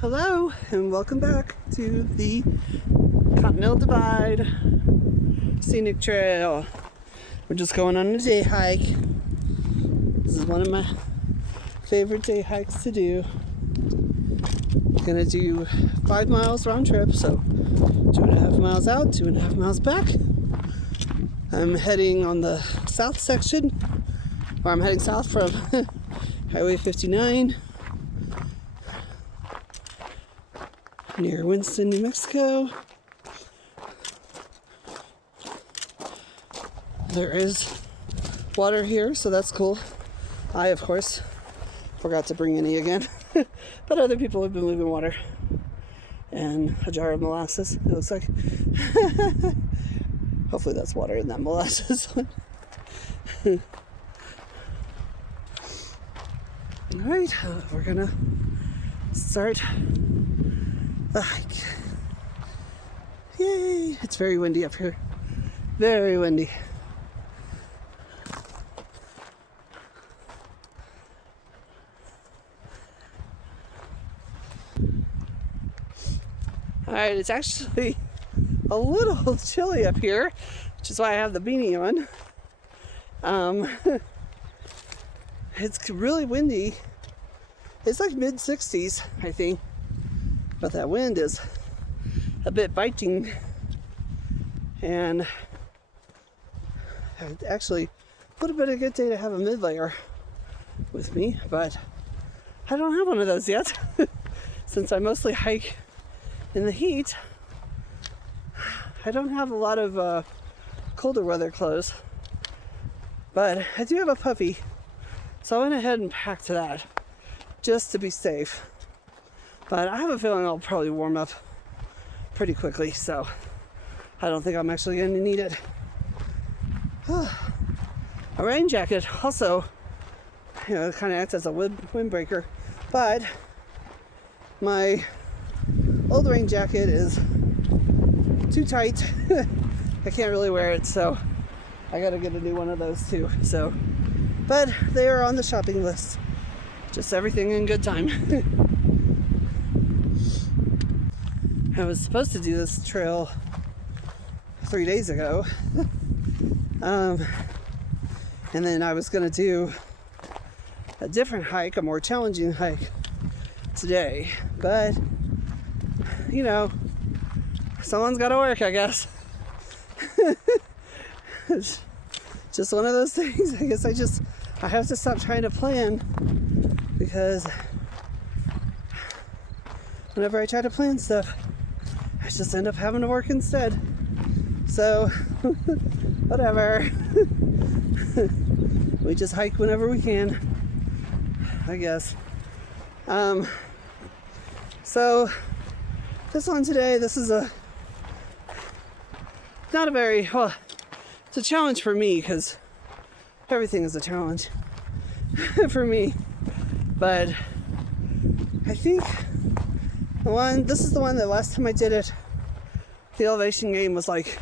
Hello and welcome back to the Continental Divide Scenic Trail. We're just going on a day hike. This is one of my favorite day hikes to do. I'm gonna do 5 miles round trip, so 2.5 miles out, 2.5 miles back. I'm heading on the south section, or I'm heading south from Highway 59 near Winston, New Mexico. There is water here, so that's cool. I, of course, forgot to bring any again, but other people have been leaving water and a jar of molasses, it looks like. Hopefully that's water in that molasses one. Alright, we're gonna start the hike. Yay! It's very windy up here. Very windy. Alright, it's actually a little chilly up here, which is why I have the beanie on. It's really windy. It's like mid-60s, I think. But that wind is a bit biting. And it actually would have been a good day to have a mid-layer with me, but I don't have one of those yet. Since I mostly hike in the heat, I don't have a lot of colder weather clothes. But I do have a puppy, so I went ahead and packed that just to be safe. But I have a feeling I'll probably warm up pretty quickly, so I don't think I'm actually going to need it. A rain jacket also, kind of acts as a windbreaker, but my old rain jacket is too tight. I can't really wear it, so I got to get a new one of those too. So, but they are on the shopping list. Just everything in good time. I was supposed to do this trail 3 days ago. And then I was going to do a different hike, a more challenging hike today. But, someone's got to work, I guess. It's just one of those things. I guess I have to stop trying to plan, because whenever I try to plan stuff, I just end up having to work instead. So, whatever. We just hike whenever we can, I guess. So, this one today, this is not a very, well, it's a challenge for me, because everything is a challenge for me. But I think this is the one that last time I did it, the elevation gain was like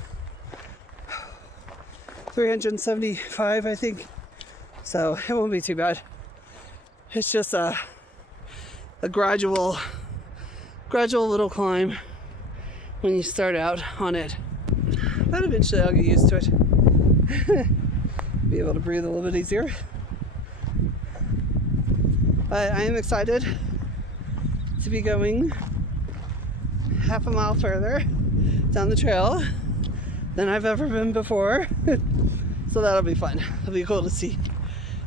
375, I think. So it won't be too bad. It's just a gradual little climb when you start out on it. But eventually I'll get used to it. Be able to breathe a little bit easier. But I am excited to be going half a mile further down the trail than I've ever been before. So that'll be fun. It'll be cool to see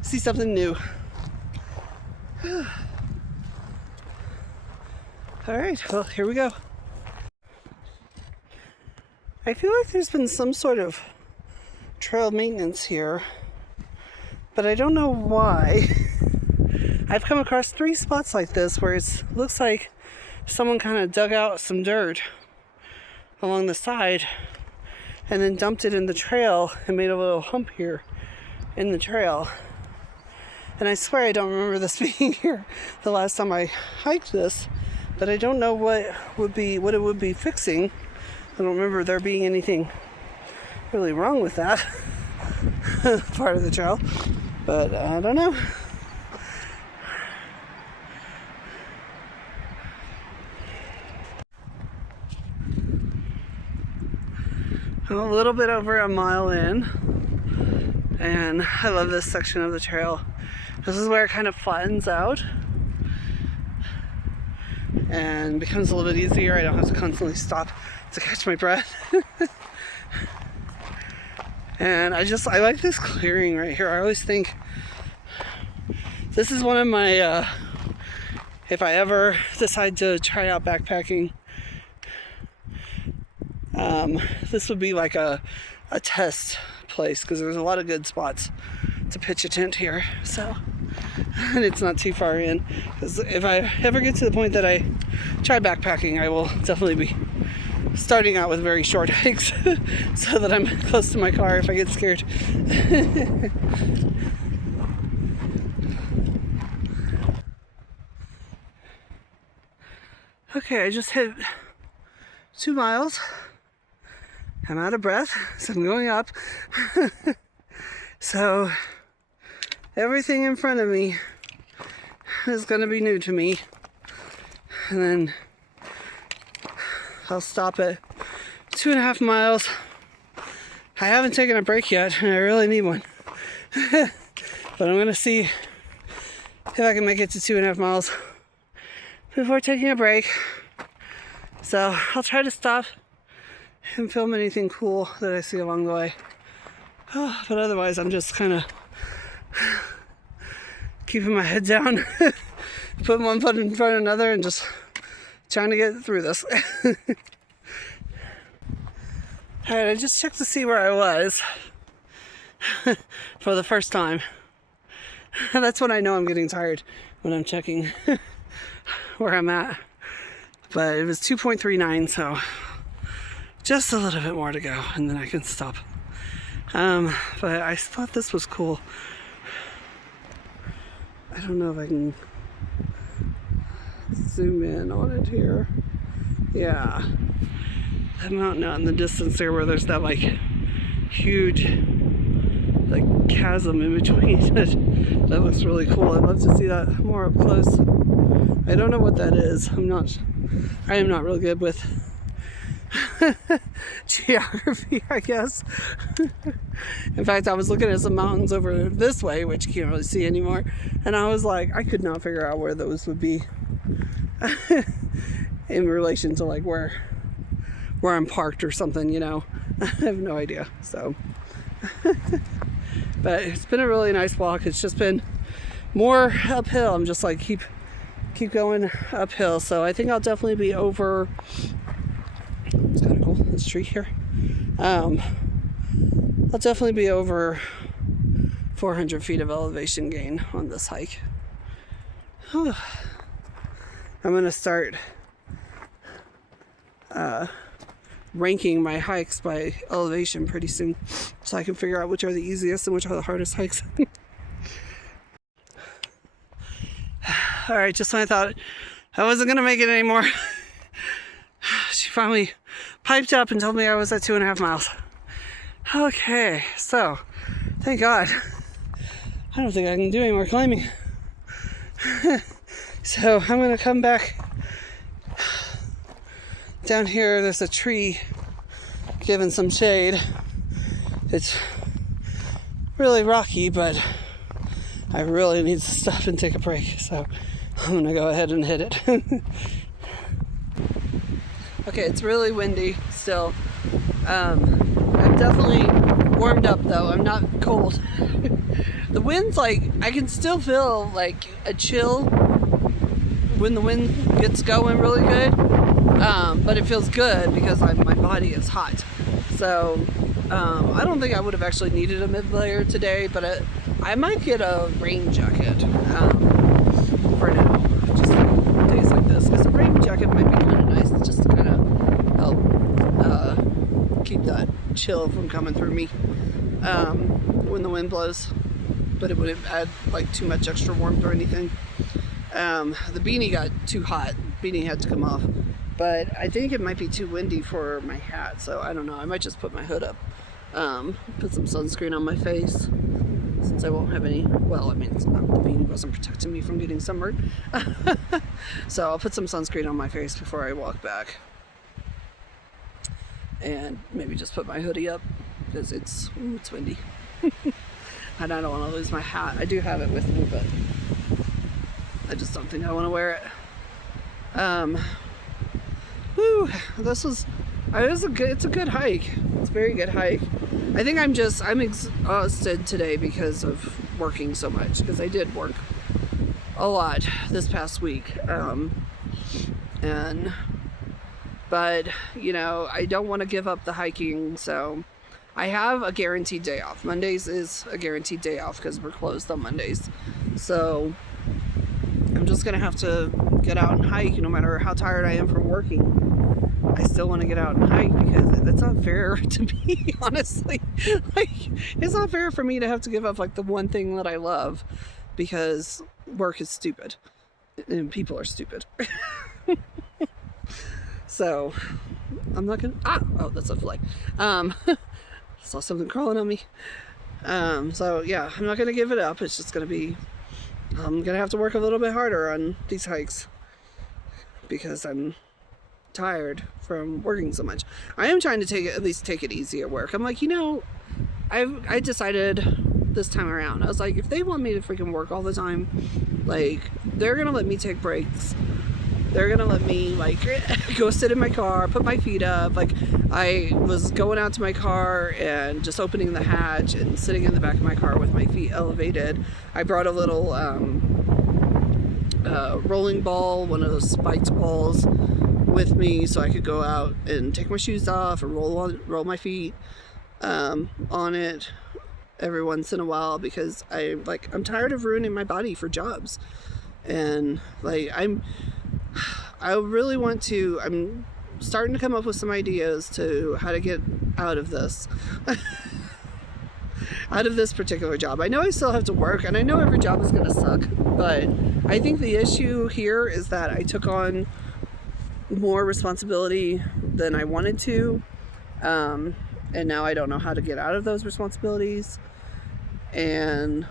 something new. Alright, well, here we go. I feel like there's been some sort of trail maintenance here, but I don't know why. I've come across 3 spots like this where it looks like someone kind of dug out some dirt along the side and then dumped it in the trail and made a little hump here in the trail. And I swear I don't remember this being here the last time I hiked this, but I don't know what it would be fixing. I don't remember there being anything really wrong with that part of the trail, but I don't know. I'm a little bit over a mile in, and I love this section of the trail. This is where it kind of flattens out and becomes a little bit easier. I don't have to constantly stop to catch my breath. And I like this clearing right here. I always think this is one of my, if I ever decide to try out backpacking, this would be like a test place, because there's a lot of good spots to pitch a tent here. So, and it's not too far in, because if I ever get to the point that I try backpacking, I will definitely be starting out with very short hikes so that I'm close to my car if I get scared. Okay, I just hit 2 miles. I'm out of breath, so I'm going up. So everything in front of me is going to be new to me. And then I'll stop at 2.5 miles. I haven't taken a break yet, and I really need one. But I'm going to see if I can make it to 2.5 miles before taking a break. So I'll try to stop and film anything cool that I see along the way. But otherwise, I'm just kind of keeping my head down, putting one foot in front of another, and just trying to get through this. Alright, I just checked to see where I was for the first time. That's when I know I'm getting tired, when I'm checking where I'm at. But it was 2.39, so just a little bit more to go, and then I can stop. But I thought this was cool. I don't know if I can zoom in on it here. Yeah, that mountain out in the distance there, where there's that like huge like chasm in between it. That looks really cool. I'd love to see that more up close. I don't know what that is. I am not real good with geography, I guess. In fact, I was looking at some mountains over this way, which you can't really see anymore, and I was like, I could not figure out where those would be in relation to like where I'm parked or something, you know. I have no idea. So but it's been a really nice walk. It's just been more uphill. I'm just like keep going uphill. So I think I'll definitely be over. It's kind of cool, this tree here. I'll definitely be over 400 feet of elevation gain on this hike. I'm gonna start ranking my hikes by elevation pretty soon, so I can figure out which are the easiest and which are the hardest hikes. Alright, just when I thought I wasn't gonna make it anymore, she finally piped up and told me I was at 2.5 miles. Okay, so thank God. I don't think I can do any more climbing. So I'm gonna come back down here. There's a tree giving some shade. It's really rocky, but I really need to stop and take a break, so I'm gonna go ahead and hit it. Okay, it's really windy still. I'm definitely warmed up though. I'm not cold. The wind's like, I can still feel like a chill when the wind gets going really good. But it feels good because my body is hot. So I don't think I would have actually needed a mid-layer today, but I might get a rain jacket for now, just days like this, because a rain jacket might be kind of nice just to kind of help keep that chill from coming through me when the wind blows, but it wouldn't add like too much extra warmth or anything. The beanie got too hot. Beanie had to come off, but I think it might be too windy for my hat, so I don't know. I might just put my hood up, put some sunscreen on my face, since I won't have any, well, I mean, it's not, the beanie wasn't protecting me from getting sunburned. So I'll put some sunscreen on my face before I walk back. and maybe just put my hoodie up because it's windy. And I don't want to lose my hat. I do have it with me, but I just don't think I want to wear it. It's a good hike. It's a very good hike. I think I'm exhausted today because of working so much, because I did work a lot this past week. But I don't want to give up the hiking, so I have a guaranteed day off. Mondays is a guaranteed day off because we're closed on Mondays. So I'm just going to have to get out and hike no matter how tired I am from working. I still want to get out and hike because that's not fair to me, honestly. It's not fair for me to have to give up the one thing that I love because work is stupid and people are stupid. So I'm not gonna that's a fly. Saw something crawling on me. So yeah, I'm not gonna give it up. It's just gonna be I'm gonna have to work a little bit harder on these hikes because I'm tired from working so much. I am trying to at least take it easy at work. I'm like, I decided this time around, I was like, if they want me to freaking work all the time, they're gonna let me take breaks. They're gonna let me go sit in my car, put my feet up. I was going out to my car and just opening the hatch and sitting in the back of my car with my feet elevated. I brought a little rolling ball, one of those spiked balls, with me so I could go out and take my shoes off and roll my feet on it every once in a while because I'm tired of ruining my body for jobs. And I'm starting to come up with some ideas to how to get out of this particular job. I know I still have to work, and I know every job is going to suck, but I think the issue here is that I took on more responsibility than I wanted to, and now I don't know how to get out of those responsibilities. And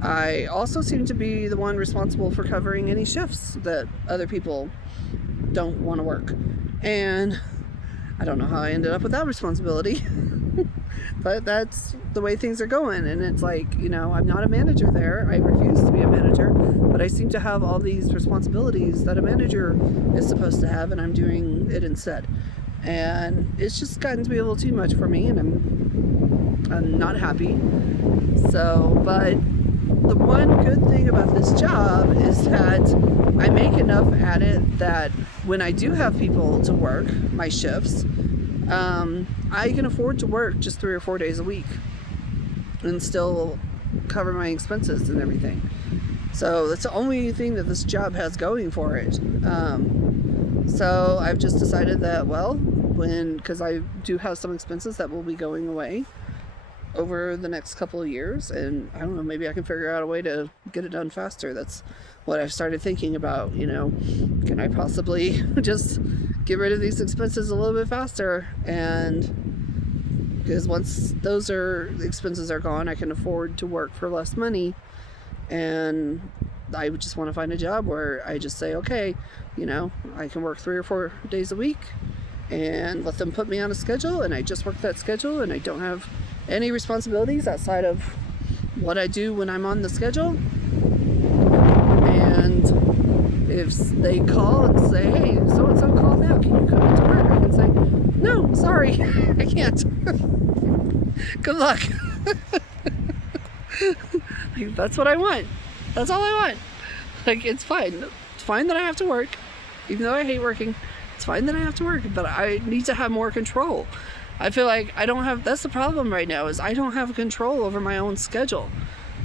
I also seem to be the one responsible for covering any shifts that other people don't want to work. And I don't know how I ended up with that responsibility, but that's the way things are going. And it's I'm not a manager there. I refuse to be a manager, but I seem to have all these responsibilities that a manager is supposed to have, and I'm doing it instead. And it's just gotten to be a little too much for me, and I'm not happy. So, but the one good thing about this job is that I make enough at it that when I do have people to work my shifts, I can afford to work just 3 or 4 days a week and still cover my expenses and everything. So that's the only thing that this job has going for it. So I've just decided that, because I do have some expenses that will be going away over the next couple of years, and I don't know, maybe I can figure out a way to get it done faster. That's what I've started thinking about. Can I possibly just get rid of these expenses a little bit faster? And because once the expenses are gone, I can afford to work for less money. And I would just want to find a job where I just say, okay, I can work 3 or 4 days a week and let them put me on a schedule, and I just work that schedule, and I don't have any responsibilities outside of what I do when I'm on the schedule. And if they call and say, hey, so-and-so called out, can you come into work? I can say, no, sorry, I can't. Good luck. That's what I want. That's all I want. It's fine. It's fine that I have to work, even though I hate working. It's fine that I have to work, but I need to have more control. I feel like that's the problem right now, is I don't have control over my own schedule.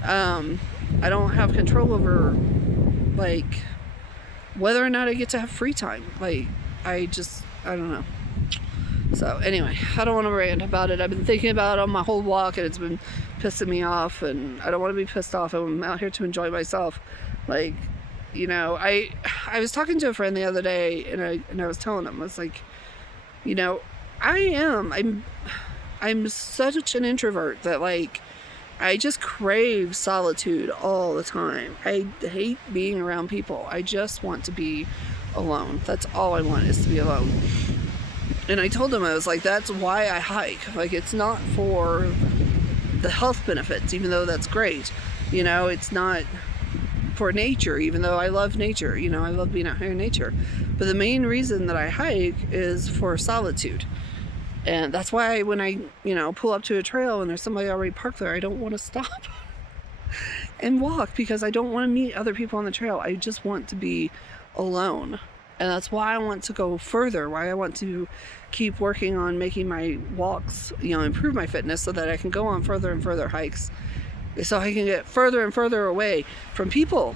I don't have control over, whether or not I get to have free time. I don't know. So anyway, I don't want to rant about it. I've been thinking about it on my whole walk, and it's been pissing me off, and I don't want to be pissed off. I'm out here to enjoy myself. I was talking to a friend the other day, and I was telling him, I was like, I'm such an introvert that I just crave solitude all the time. I hate being around people. I just want to be alone. That's all I want, is to be alone. And I told him, I was like, that's why I hike. Like, it's not for the health benefits, even though that's great. You know, it's not for nature, even though I love nature. You know, I love being out here in nature. But the main reason that I hike is for solitude. And that's why when I, you know, pull up to a trail and there's somebody already parked there, I don't want to stop and walk, because I don't want to meet other people on the trail. I just want to be alone. And that's why I want to go further, why I want to keep working on making my walks, you know, improve my fitness so that I can go on further and further hikes, so I can get further and further away from people.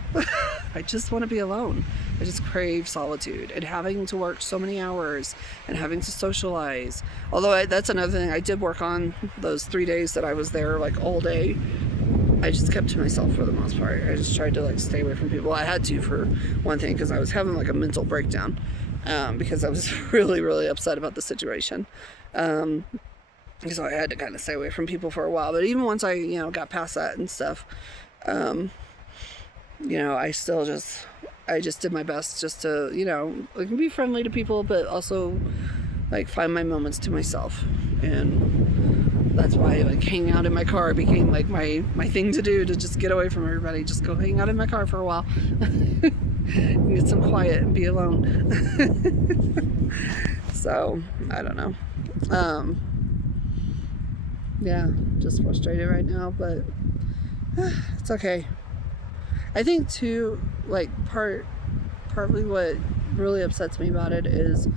I just want to be alone. I just crave solitude, and having to work so many hours and having to socialize. Although that's another thing I did work on those 3 days that I was there, like all day. I just kept to myself for the most part. I just tried to like stay away from people. I had to, for one thing, because I was having like a mental breakdown, because I was really, really upset about the situation. So I had to kind of stay away from people for a while. But even once I, you know, got past that and stuff, you know, I just did my best just to, you know, like, be friendly to people, but also like find my moments to myself. And that's why like hanging out in my car became like my thing to do, to just get away from everybody. Just go hang out in my car for a while and get some quiet and be alone. So I don't know. Yeah, just frustrated right now, but it's okay. I think too, like, partly what really upsets me about it is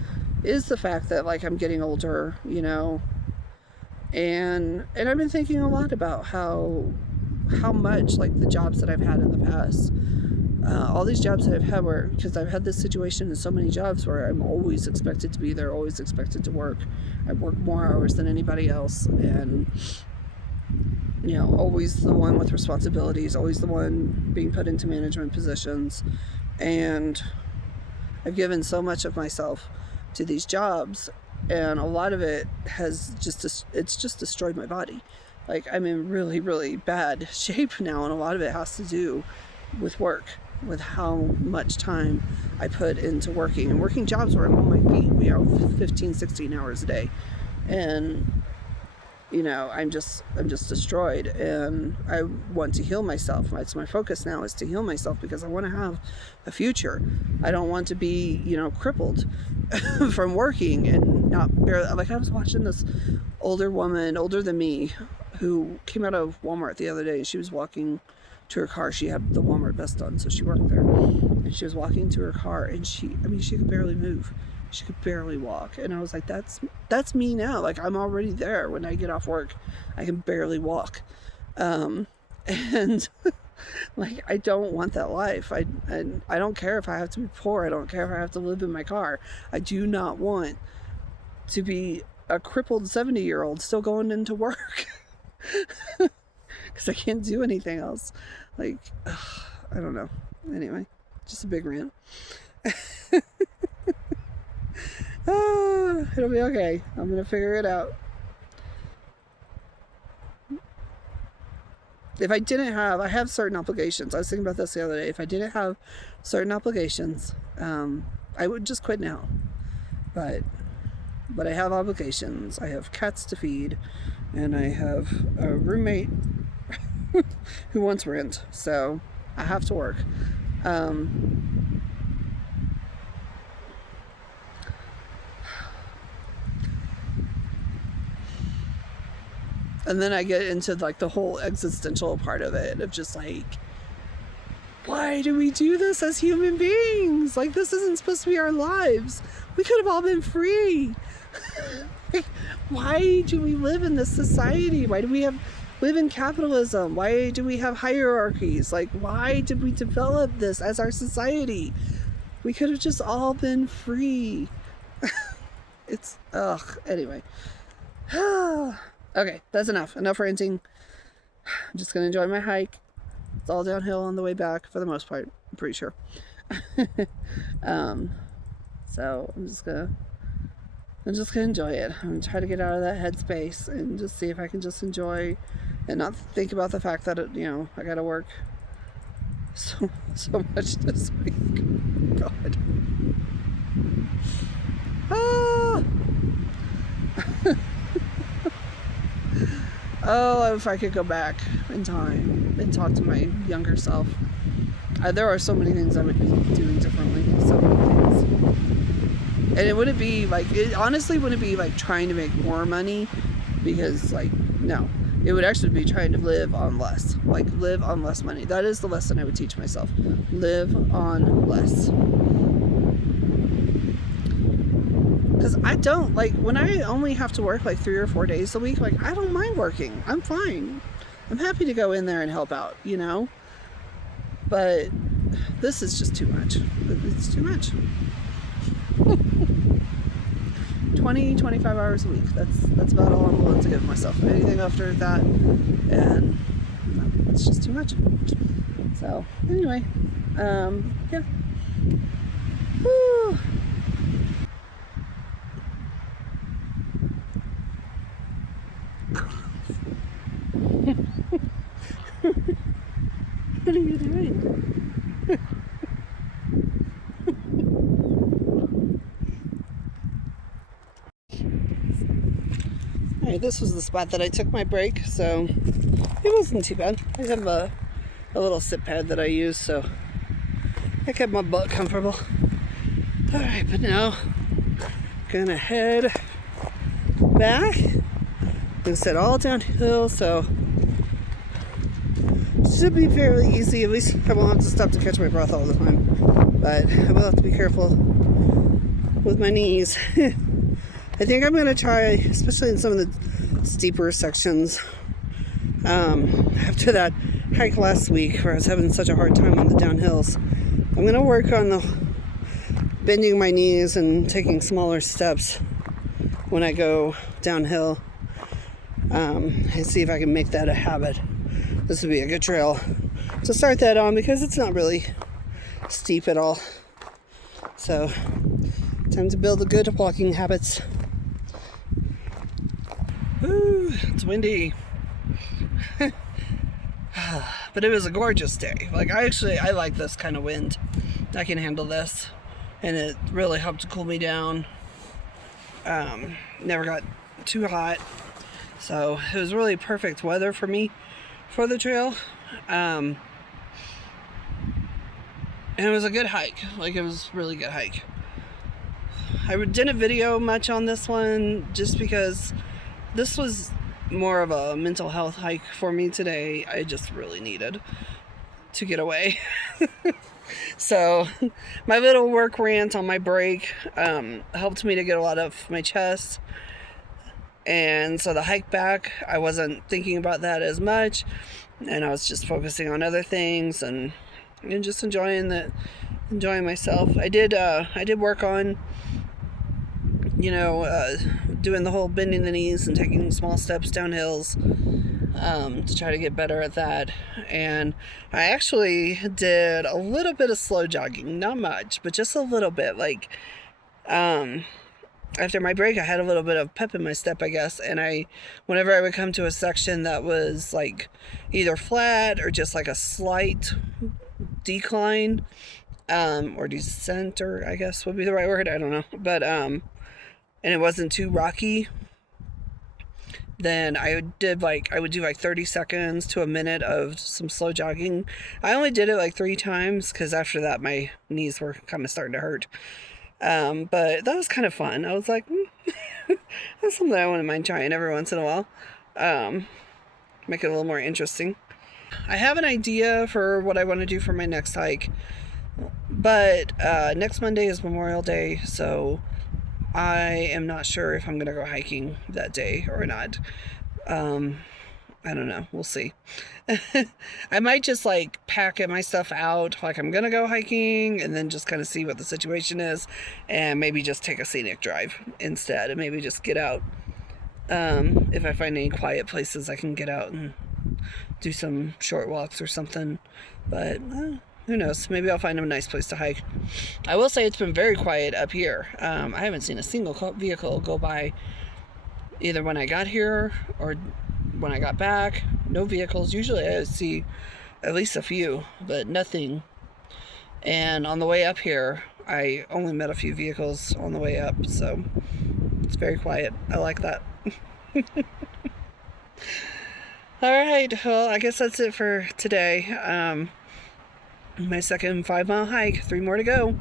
the fact that like I'm getting older, you know, and I've been thinking a lot about how much like the jobs that I've had in the past, all these jobs that I've had, where, because I've had this situation in so many jobs where I'm always expected to be there, always expected to work. I work more hours than anybody else, and, you know, always the one with responsibilities, always the one being put into management positions. And I've given so much of myself to these jobs, and a lot of it has it's just destroyed my body. Like, I'm in really, really bad shape now, and a lot of it has to do with work, with how much time I put into working jobs where I'm on my feet, you know, 15, 16 hours a day. And, you know, I'm just destroyed, and I want to heal myself. It's my focus now is to heal myself, because I want to have a future. I don't want to be, you know, crippled from working and not barely. Like, I was watching this older woman, older than me, who came out of Walmart the other day, and she was walking to her car. She had the Walmart vest on, so she worked there, and she was walking to her car, and she could barely move. She could barely walk. And I was like, that's me now. Like, I'm already there. When I get off work, I can barely walk. And like, I don't want that life. I don't care if I have to be poor. I don't care if I have to live in my car. I do not want to be a crippled 70-year-old still going into work. Because I can't do anything else. Like, I don't know. Anyway, just a big rant. It'll be okay. I'm gonna figure it out. If I didn't have, I have certain obligations. I was thinking about this the other day. If I didn't have certain obligations, I would just quit now. But I have obligations. I have cats to feed, and I have a roommate who wants rent, so I have to work. And then I get into like the whole existential part of it, of just like, why do we do this as human beings? Like, this isn't supposed to be our lives. We could have all been free. Like, why do we live in this society? Why do we live in capitalism? Why do we have hierarchies? Like, why did we develop this as our society? We could have just all been free. Anyway. Okay, that's enough ranting. I'm just gonna enjoy my hike. It's all downhill on the way back for the most part, I'm pretty sure. So I'm just gonna enjoy it. I'm gonna try to get out of that headspace and just see if I can just enjoy and not think about the fact that I gotta work so much this week. God. Oh, if I could go back in time and talk to my younger self. There are so many things I would be doing differently. So many things. And it wouldn't be like, it honestly wouldn't be like trying to make more money, because like, no. It would actually be trying to live on less. Like, live on less money. That is the lesson I would teach myself. Live on less. Because I don't, like, when I only have to work like 3 or 4 days a week, like, I don't mind working. I'm fine. I'm happy to go in there and help out, you know? But this is just too much. It's too much. 20, 25 hours a week. That's about all I'm willing to give myself. Anything after that, and no, it's just too much. So, anyway, yeah. Woo. What are you doing? Alright, this was the spot that I took my break, so it wasn't too bad. I have a little sit pad that I use, so I kept my butt comfortable. Alright, but now gonna head back. Gonna sit all downhill, so should be fairly easy. At least I won't have to stop to catch my breath all the time, but I will have to be careful with my knees. I think I'm gonna try, especially in some of the steeper sections, after that hike last week where I was having such a hard time on the downhills. I'm gonna work on the bending my knees and taking smaller steps when I go downhill, and see if I can make that a habit. This would be a good trail to start that on, because it's not really steep at all. So, time to build the good walking habits. Ooh, it's windy. But it was a gorgeous day. Like, I like this kind of wind. I can handle this. And it really helped to cool me down. Never got too hot. So it was really perfect weather for me for the trail. And it was a good hike. Like, it was a really good hike. I didn't video much on this one just because this was more of a mental health hike for me today. I just really needed to get away. So my little work rant on my break helped me to get a lot off my chest. And so the hike back, I wasn't thinking about that as much, and I was just focusing on other things and just enjoying myself. I did work on, doing the whole bending the knees and taking small steps down hills, to try to get better at that. And I actually did a little bit of slow jogging, not much, but just a little bit. Like, after my break, I had a little bit of pep in my step, I guess. And whenever I would come to a section that was like either flat or just like a slight decline, or descent, or I guess would be the right word. I don't know. But, and it wasn't too rocky, then I would do like 30 seconds to a minute of some slow jogging. I only did it like 3 times, because after that my knees were kind of starting to hurt. But that was kind of fun. I was like, that's something I wouldn't mind trying every once in a while. Make it a little more interesting. I have an idea for what I want to do for my next hike, but next Monday is Memorial Day, so I am not sure if I'm going to go hiking that day or not. I don't know. We'll see. I might just like pack my stuff out like I'm going to go hiking, and then just kind of see what the situation is, and maybe just take a scenic drive instead, and maybe just get out. If I find any quiet places, I can get out and do some short walks or something. But who knows? Maybe I'll find a nice place to hike. I will say it's been very quiet up here. I haven't seen a single vehicle go by either when I got here or when I got back. No vehicles. Usually I see at least a few, but nothing. And on the way up here, I only met a few vehicles on the way up, so it's very quiet. I like that. All right, well, I guess that's it for today. My second 5-mile hike, 3 more to go.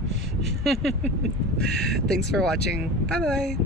Thanks for watching. Bye bye.